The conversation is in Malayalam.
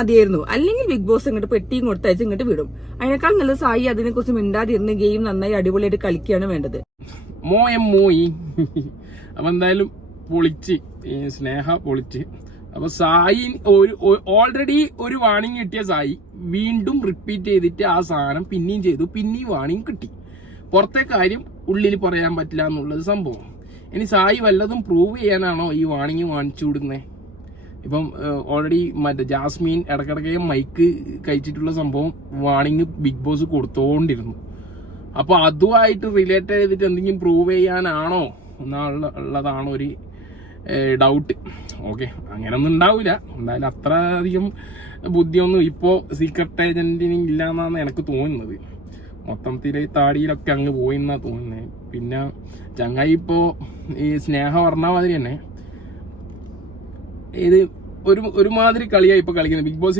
മതിയായിരുന്നു. അല്ലെങ്കിൽ ബിഗ് ബോസ് ഇങ്ങോട്ട് പെട്ടിയും കൊടുത്തയച്ച് ഇങ്ങോട്ട് വിടും. അതിനേക്കാൾ നല്ല സായി അതിനെക്കുറിച്ച് മിണ്ടാതിരുന്ന് ഗെയിം നന്നായി അടിപൊളിയായിട്ട് കളിക്കുകയാണ് വേണ്ടത്. മോയി അപ്പൊ എന്തായാലും പൊളിച്ച് സ്നേഹ പൊളിച്ച്. അപ്പൊ സായി ഓൾറെഡി ഒരു വാണിംഗ് കിട്ടിയ സായി വീണ്ടും റിപ്പീറ്റ് ചെയ്തിട്ട് ആ സാധനം പിന്നെയും ചെയ്തു, പിന്നെയും വാണിംഗ് കിട്ടി. പുറത്തെ കാര്യം ഉള്ളിൽ പറയാൻ പറ്റില്ല എന്നുള്ളത് സംഭവം. ഇനി സായി വല്ലതും പ്രൂവ് ചെയ്യാനാണോ ഈ വാണിംഗ് വാങ്ങിച്ചു വിടുന്നത്? ഇപ്പം ഓൾറെഡി മറ്റേ ജാസ്മീൻ ഇടക്കിടക്ക് മൈക്ക് കഴിച്ചിട്ടുള്ള സംഭവം വാണിംഗ് ബിഗ് ബോസ് കൊടുത്തോണ്ടിരുന്നു. അപ്പൊ അതുമായിട്ട് റിലേറ്റ് ചെയ്തിട്ട് എന്തെങ്കിലും പ്രൂവ് ചെയ്യാനാണോ എന്നുള്ളതാണ് ഒരു ഡൗട്ട്. ഓക്കെ, അങ്ങനൊന്നും ഉണ്ടാവില്ല. എന്തായാലും അത്ര അധികം ബുദ്ധിയൊന്നും ഇപ്പോ സീക്രട്ട് ഏജന്റിന് ഇല്ല എന്നാണ് എനിക്ക് തോന്നുന്നത്. മൊത്തത്തിൽ താടിയിലൊക്കെ അങ്ങ് പോയി എന്നാ തോന്നുന്നത്. പിന്നെ ചങ്ങായി ഇപ്പോ ഈ സ്നേഹ പറഞ്ഞ മാതിരി തന്നെ ഇത് ഒരുമാതിരി കളിയായി ഇപ്പൊ കളിക്കുന്നത് ബിഗ് ബോസ്.